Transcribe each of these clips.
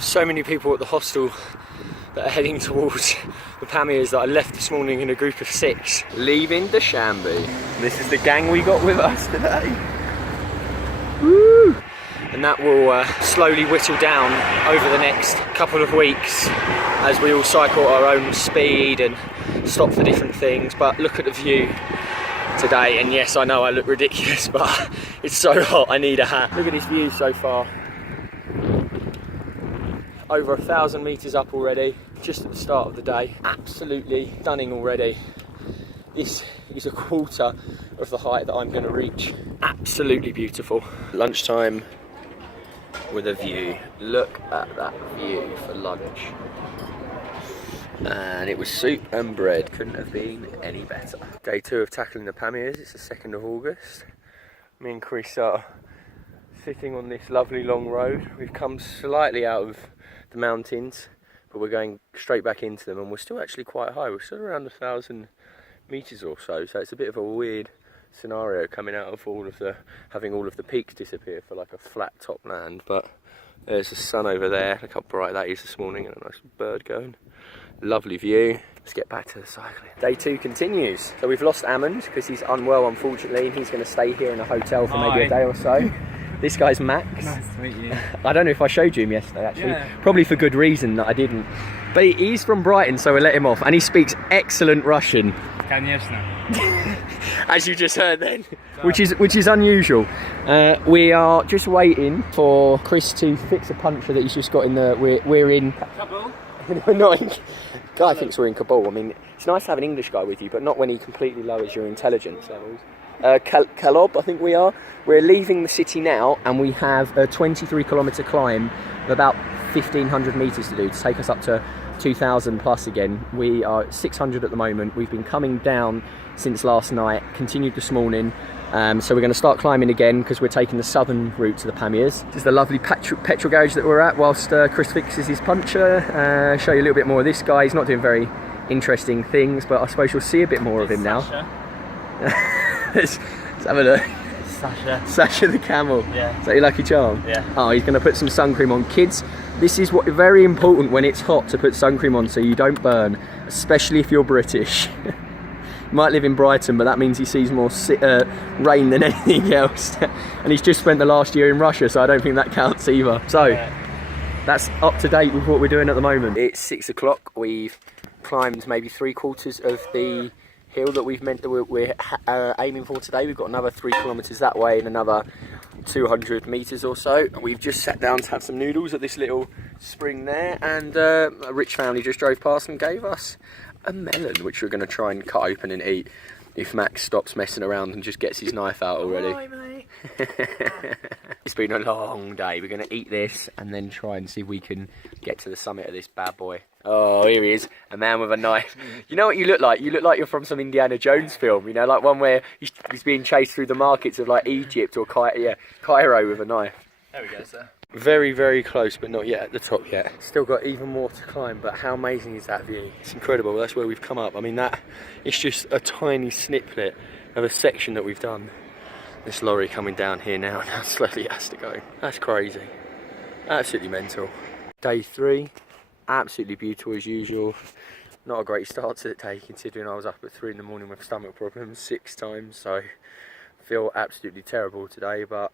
So many people at the hostel that are heading towards the Pamirs that I left this morning in a group of 6. Leaving Dushanbe. This is the gang we got with us today. Woo! And that will slowly whittle down over the next couple of weeks as we all cycle at our own speed and stop for different things. But look at the view today, and yes, I know I look ridiculous, but it's so hot I need a hat. Look at this view so far. Over 1,000 metres up already, just at the start of the day. Absolutely stunning already. This is a quarter of the height that I'm going to reach. Absolutely beautiful. Lunchtime with a view. Look at that view for lunch. And it was soup and bread. Couldn't have been any better. Day 2 of tackling the Pamirs. It's the 2nd of August. Me and Chris are sitting on this lovely long road. We've come slightly out of the mountains, but we're going straight back into them, and we're still actually quite high. We're still around 1,000 metres or so, so it's a bit of a weird scenario coming out of having all of the peaks disappear for like a flat top land. But there's the sun over there. Look how bright that is this morning, and a nice bird going. Lovely view. Let's get back to the cycling. Day 2 continues. So we've lost Ammond because he's unwell, unfortunately, and he's going to stay here in a hotel for maybe a day or so. This guy's Max. Nice to meet you. I don't know if I showed you him yesterday, actually. Yeah. Probably for good reason that I didn't. But he's from Brighton, so we'll let him off. And he speaks excellent Russian. As you just heard then, which is unusual. We are just waiting for Chris to fix a puncture that he's just got in the. We're in Kabul. We're not in. Guy thinks we're in Kabul. I mean, it's nice to have an English guy with you, but not when he completely lowers your intelligence levels. Khorog, I think we are. We're leaving the city now, and we have a 23-kilometre climb of about 1,500 metres to do to take us up to 2,000 plus again. We are at 600 at the moment. We've been coming down since last night, continued this morning. So we're going to start climbing again because we're taking the southern route to the Pamirs. This is the lovely petrol garage that we're at whilst Chris fixes his puncture. Show you a little bit more of this guy. He's not doing very interesting things, but I suppose you'll see a bit more of him now. Let's have a look. Sasha the camel. Yeah. Is that your lucky charm? Yeah. Oh, he's going to put some sun cream on. Kids, this is very important when it's hot to put sun cream on so you don't burn, especially if you're British. You might live in Brighton, but that means he sees more rain than anything else. And he's just spent the last year in Russia, so I don't think that counts either. So, that's up to date with what we're doing at the moment. It's 6 o'clock. We've climbed maybe 3/4 of the hill that we're aiming for today. We've got another 3 kilometres that way and another 200 metres or so. We've just sat down to have some noodles at this little spring there, and a rich family just drove past and gave us a melon, which we're going to try and cut open and eat if Max stops messing around and just gets his knife out already. Hi, mate. It's been a long day. We're going to eat this and then try and see if we can get to the summit of this bad boy. Oh, here he is, a man with a knife. You know what you look like? You look like you're from some Indiana Jones film, you know, like one where he's being chased through the markets of like Egypt or Cairo with a knife. There we go, sir. Very, very close, but not yet at the top yet. Still got even more to climb, but how amazing is that view? It's incredible. That's where we've come up. I mean, it's just a tiny snippet of a section that we've done. This lorry coming down here now, and how slowly it has to go. That's crazy. Absolutely mental. Day 3, absolutely beautiful as usual. Not a great start to the day, considering I was up at 3 in the morning with stomach problems 6 times, so I feel absolutely terrible today, but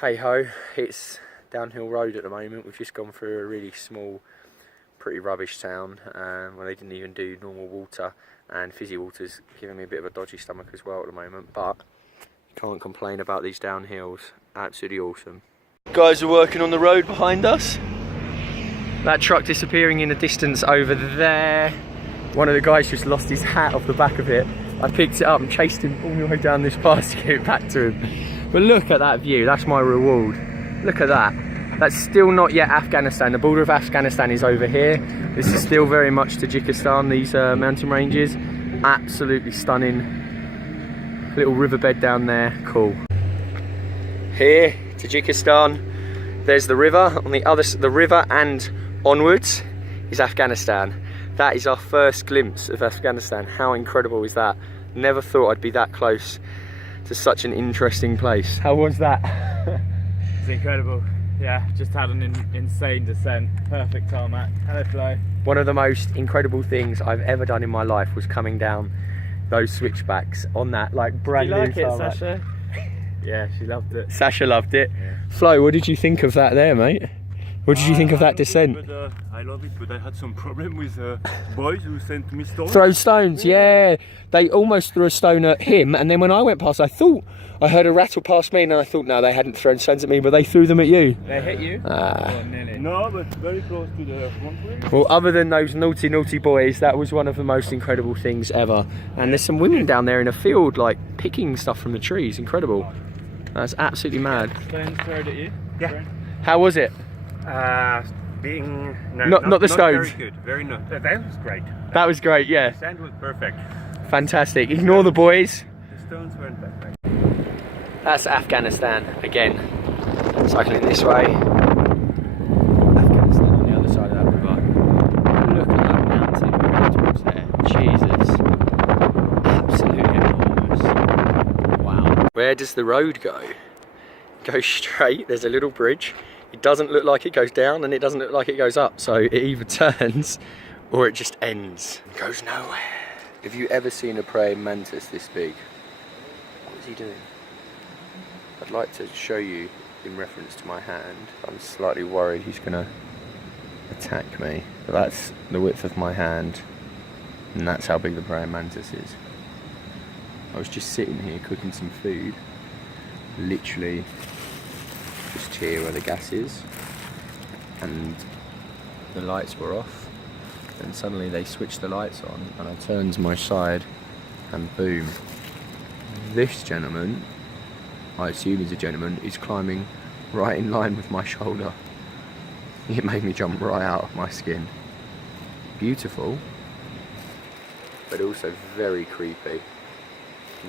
hey ho, it's downhill road at the moment. We've just gone through a really small, pretty rubbish town where they didn't even do normal water, and fizzy water's giving me a bit of a dodgy stomach as well at the moment, but can't complain about these downhills. Absolutely awesome. Guys are working on the road behind us. That truck disappearing in the distance over there. One of the guys just lost his hat off the back of it. I picked it up and chased him all the way down this path to get it back to him. But look at that view, that's my reward. Look at that. That's still not yet Afghanistan. The border of Afghanistan is over here. This is still very much Tajikistan, these mountain ranges. Absolutely stunning. Little riverbed down there, cool. Here, Tajikistan, there's the river. On the other side, the river and onwards is Afghanistan. That is our first glimpse of Afghanistan. How incredible is that? Never thought I'd be that close to such an interesting place. How was that? It's incredible. Yeah, just had an insane descent. Perfect tarmac. Hello, Flo. One of the most incredible things I've ever done in my life was coming down those switchbacks on that like brand new tarmac. Did you like it, Sasha? Yeah, she loved it. Sasha loved it. Yeah. Flo, what did you think of that there, mate? What did you think of that descent? But, I love it, but I had some problem with boys who sent me stones. Throw stones, yeah. They almost threw a stone at him, and then when I went past, I thought I heard a rattle past me, and I thought, no, they hadn't thrown stones at me, but they threw them at you. They hit you? Or nearly? No, but very close to the front wheel. Well, other than those naughty, naughty boys, that was one of the most incredible things ever. And there's some women down there in a field, like, picking stuff from the trees. Incredible. That's absolutely mad. Stones thrown at you? Yeah. How was it? Being not the stones. Very good. Very not. That was great. That was great, yeah. The sand was perfect. Fantastic. Ignore the boys. The stones weren't perfect. That's Afghanistan again. Cycling this way. Afghanistan on the other side of that river. Look at that mountain going towards there. Jesus. Absolutely enormous. Wow. Where does the road go? It goes straight. There's a little bridge. It doesn't look like it goes down and it doesn't look like it goes up. So it either turns or it just ends. It goes nowhere. Have you ever seen a praying mantis this big? What is he doing? I'd like to show you in reference to my hand. I'm slightly worried he's gonna attack me. But that's the width of my hand, and that's how big the praying mantis is. I was just sitting here cooking some food, literally just here where the gas is, and the lights were off, and suddenly they switched the lights on, and I turned to my side, and boom, this gentleman, I assume he's a gentleman, is climbing right in line with my shoulder. It made me jump right out of my skin. Beautiful, but also very creepy.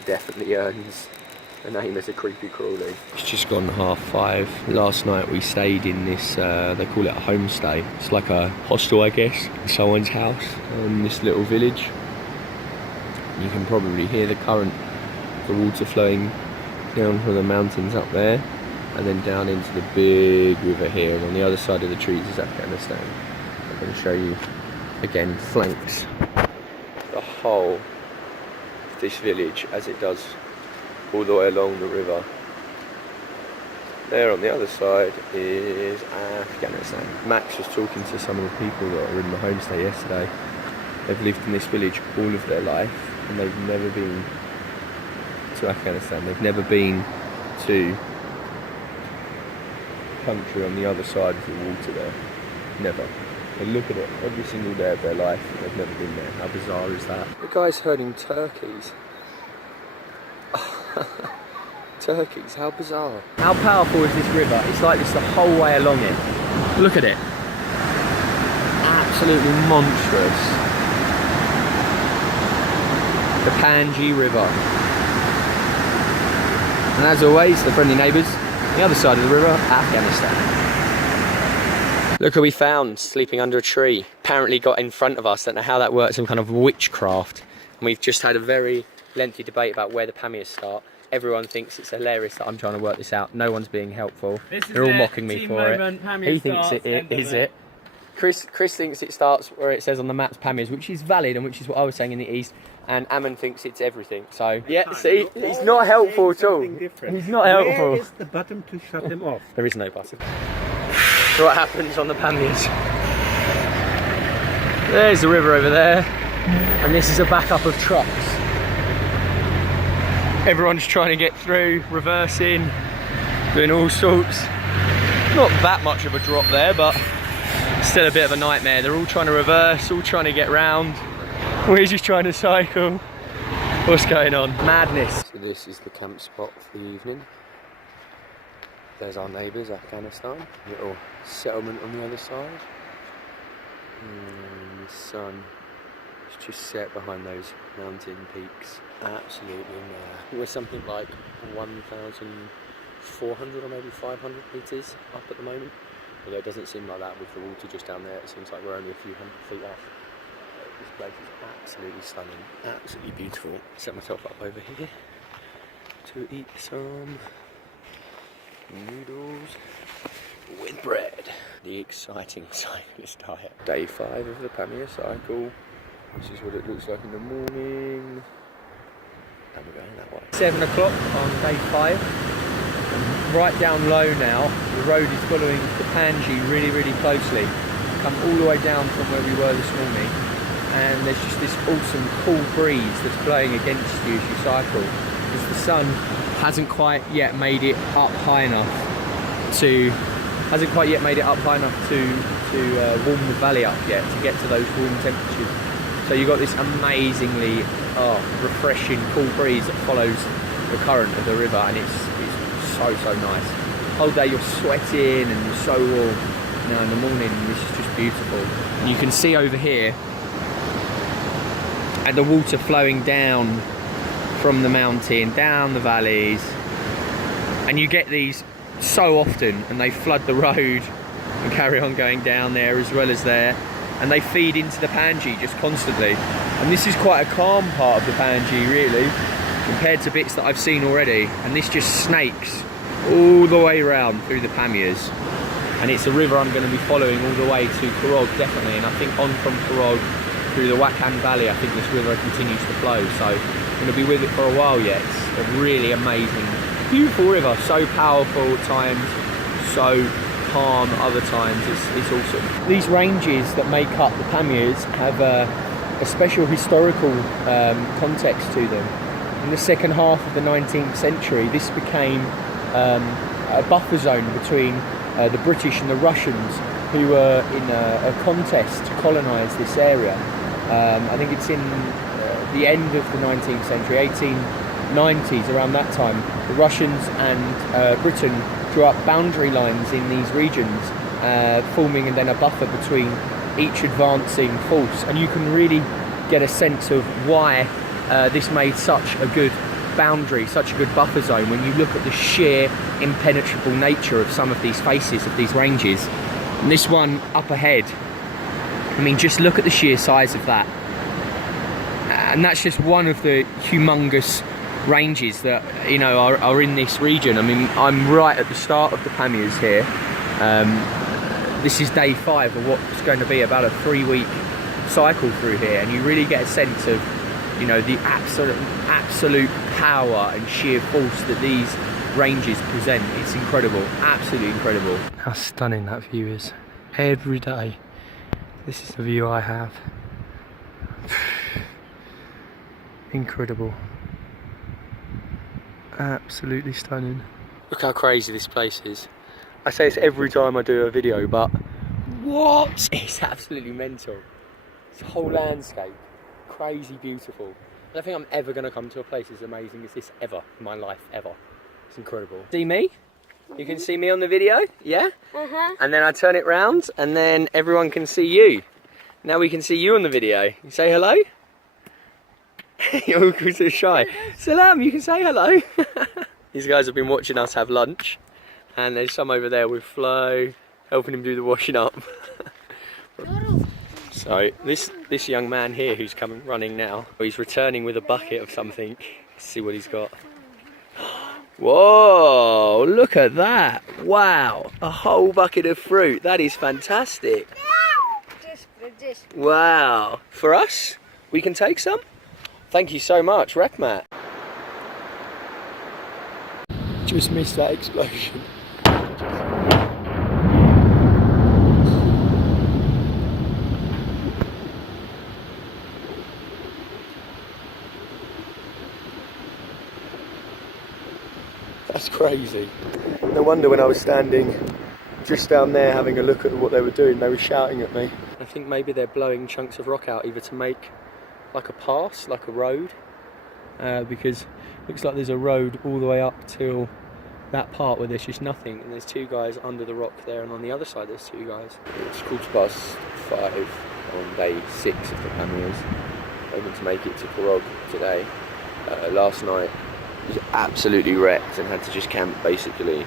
Definitely earns a name as a creepy crawly. It's just gone 5:30. Last night we stayed in this, they call it a homestay. It's like a hostel, I guess, in someone's house in this little village. You can probably hear the current, the water flowing down from the mountains up there and then down into the big river here, and on the other side of the trees is Afghanistan. I'm going to show you again, flanks the whole of this village as it does all the way along the river. There on the other side is Afghanistan. Max was talking to some of the people that were in the homestay yesterday. They've lived in this village all of their life and they've never been to Afghanistan. They've never been to country on the other side of the water there. Never. They look at it every single day of their life and they've never been there. How bizarre is that? The guy's herding turkeys. Turkeys, how bizarre. How powerful is this river? It's like this the whole way along it. Look at it. Absolutely monstrous. The Panji River. And as always, the friendly neighbours, the other side of the river, Afghanistan. Look who we found sleeping under a tree. Apparently got in front of us. Don't know how that works, some kind of witchcraft. And we've just had a very lengthy debate about where the Pamirs start. Everyone thinks it's hilarious that I'm trying to work this out. No one's being helpful. They're all mocking me for it. He thinks it is it. Chris thinks it starts where it says on the maps Pamirs, which is valid and which is what I was saying in the east. And Ammon thinks it's everything. So yeah, see, he's not helpful at all. He's not helpful. Where is the button to shut them off? There is no button. So what happens on the Pamirs? There's the river over there, and this is a backup of trucks. Everyone's trying to get through, reversing, doing all sorts. Not that much of a drop there, but still a bit of a nightmare. They're all trying to reverse, all trying to get round. We're just trying to cycle. What's going on? Madness. So this is the camp spot for the evening. There's our neighbours, Afghanistan. Little settlement on the other side. And the sun is just set behind those mountain peaks. Absolutely mad. We're something like 1,400 or maybe 500 metres up at the moment. Although it doesn't seem like that with the water just down there. It seems like we're only a few hundred feet up. This place is absolutely stunning, absolutely beautiful. Set myself up over here to eat some noodles. with bread. The exciting cyclist diet. Day 5 of the Pamir cycle. This is what it looks like in the morning. And we're going that way. 7 o'clock on day 5. Right down low now. The road is following the Panji really, really closely. Come all the way down from where we were this morning. And there's just this awesome cool breeze that's blowing against you as you cycle. Because the sun hasn't quite yet made it up high enough to warm the valley up yet, to get to those warm temperatures. So you've got this amazingly refreshing cool breeze that follows the current of the river, and it's so nice. The whole day you're sweating and you're so warm. Now in the morning this is just beautiful. And you can see over here and the water flowing down from the mountain, down the valleys, and you get these so often, and they flood the road and carry on going down there as well as there, and they feed into the Panji just constantly. And this is quite a calm part of the Panji really, compared to bits that I've seen already, and this just snakes all the way around through the Pamirs. And it's a river I'm going to be following all the way to Khorog, definitely, and I think on from Khorog through the Wakhan Valley, I think this river continues to flow, so I'm going to be with it for a while yet. It's a really amazing, beautiful river, so powerful at times, so calm other times. It's awesome. These ranges that make up the Pamirs have a special historical context to them. In the second half of the 19th century, this became a buffer zone between the British and the Russians, who were in a contest to colonise this area. I think it's in the end of the 19th century, 1890s, around that time. The Russians and Britain drew up boundary lines in these regions, forming and then a buffer between each advancing force. And you can really get a sense of why this made such a good boundary, such a good buffer zone, when you look at the sheer impenetrable nature of some of these faces of these ranges. And this one up ahead, I mean, just look at the sheer size of that. And that's just one of the humongous ranges that, you know, are in this region. I mean, I'm right at the start of the Pamirs here. This is day 5 of what's going to be about a 3-week cycle through here, and you really get a sense of, you know, the absolute power and sheer force that these ranges present. It's incredible, absolutely incredible. How stunning that view is. Every day, this is the view I have. Incredible. Absolutely stunning. Look how crazy this place is. I say this every time I do a video, but what? It's absolutely mental. This whole landscape, crazy beautiful. I don't think I'm ever going to come to a place as amazing as this ever in my life, ever. It's incredible. See me? You can see me on the video, yeah? And then I turn it round, and then everyone can see you. Now we can see you on the video. You say hello? You're all so shy. Salam, you can say hello. These guys have been watching us have lunch, and there's some over there with Flo, helping him do the washing up. So this young man here who's coming running now, he's returning with a bucket of something. Let's see what he's got. Whoa, look at that. Wow, a whole bucket of fruit. That is fantastic. Wow. For us, we can take some? Thank you so much, Rahmat. Just missed that explosion. That's crazy. No wonder when I was standing just down there having a look at what they were doing, they were shouting at me. I think maybe they're blowing chunks of rock out either to make like a pass, like a road, because it looks like there's a road all the way up till that part where there's just nothing, and there's 2 guys under the rock there, and on the other side there's 2 guys. It's 5:15 on day 6 of the Pamirs. Hoping to make it to Khorog today. Last night was absolutely wrecked and had to just camp basically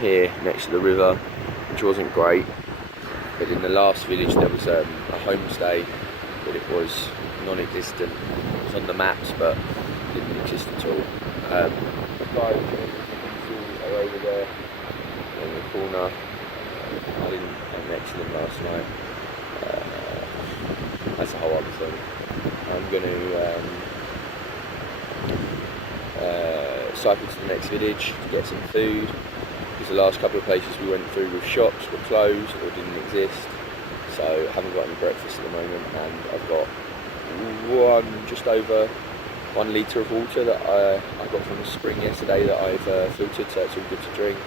here next to the river, which wasn't great. But in the last village there was a homestay, but it was non-existent. It was on the maps but didn't exist at all. The guys you can see are over there in the corner. I didn't have an excellent last night. That's a whole other thing. I'm going to cycle to the next village to get some food, because the last couple of places we went through with shops were closed or didn't exist, so I haven't got any breakfast at the moment, and I've got just over 1 litre of water that I got from the spring yesterday that I've filtered, so it's all good to drink.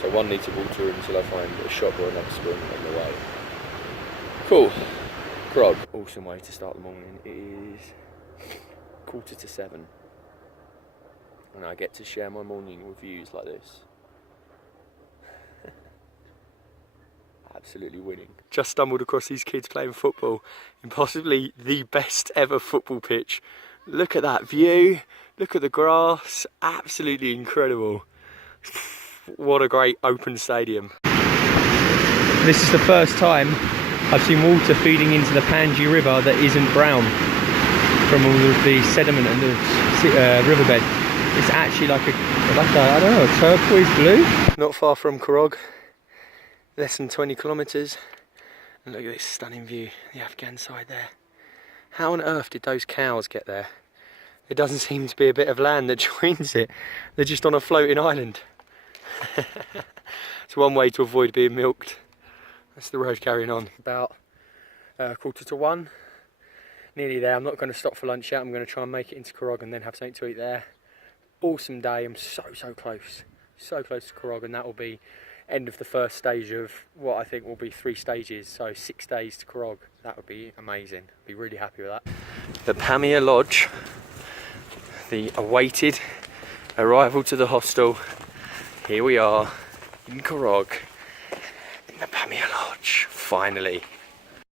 So 1 litre of water until I find a shop or another spring on the way. Cool. Khorog. Awesome way to start the morning. It is 6:45 and I get to share my morning with views like this. Absolutely winning. Just stumbled across these kids playing football in possibly the best ever football pitch. Look at that view, look at the grass, absolutely incredible. What a great open stadium. This is the first time I've seen water feeding into the Panji River that isn't brown from all of the sediment and the riverbed. It's actually like a I don't know, a turquoise blue. Not far from Khorog, less than 20 kilometres. And look at this stunning view, the Afghan side there. How on earth did those cows get there? There doesn't seem to be a bit of land that joins it. They're just on a floating island. It's one way to avoid being milked. That's the road carrying on. About 1:45. Nearly there. I'm not going to stop for lunch yet. I'm going to try and make it into Khorog and then have something to eat there. Awesome day. I'm so close. So close to Khorog, and that will be end of the first stage of what I think will be 3 stages. So 6 days to Khorog. That would be amazing. Be really happy with that. The Pamir Lodge. The awaited arrival to the hostel. Here we are in Khorog, in the Pamir Lodge, finally.